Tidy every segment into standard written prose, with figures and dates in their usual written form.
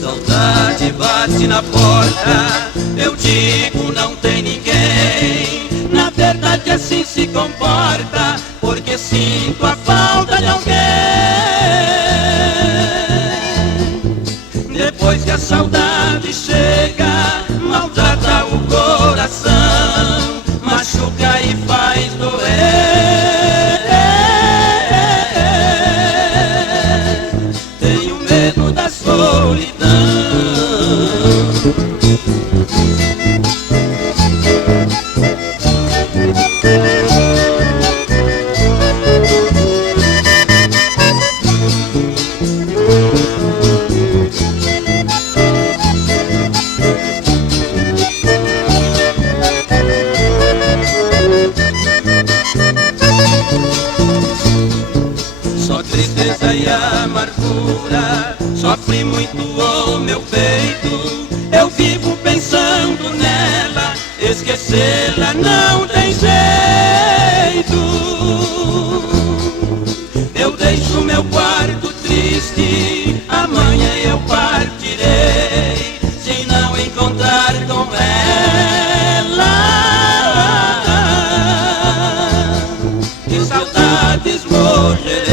Saudade bate na porta, eu digo não tem ninguém. Na verdade assim se comporta, porque sinto a falta de alguém. Depois que a saudade chega, maltrata o coração, machuca e faz doer. Tenho medo da solidão. Só tristeza e amargura, sofre muito o meu peito. Eu vivo pensando nela, esquecê-la não tem jeito. Eu deixo meu quarto triste, amanhã eu partirei, se não encontrar com ela. De saudades morrerei.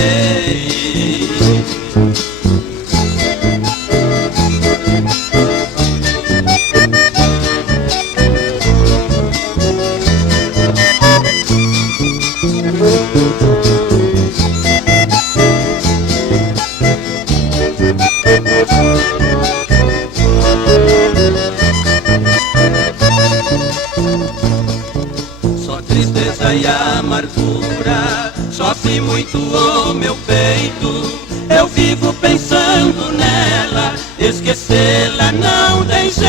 Só tristeza e amargura, sofre muito o meu peito. Eu vivo pensando nela, esquecê-la não tem jeito.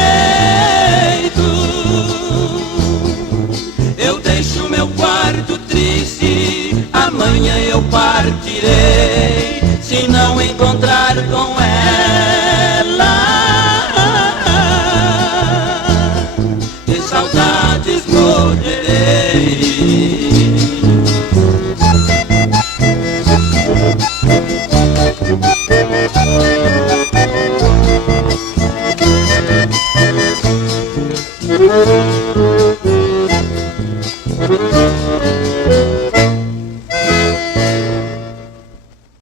Eu deixo meu quarto triste, amanhã eu partirei, se não encontrar com ela. De saudades morrerei.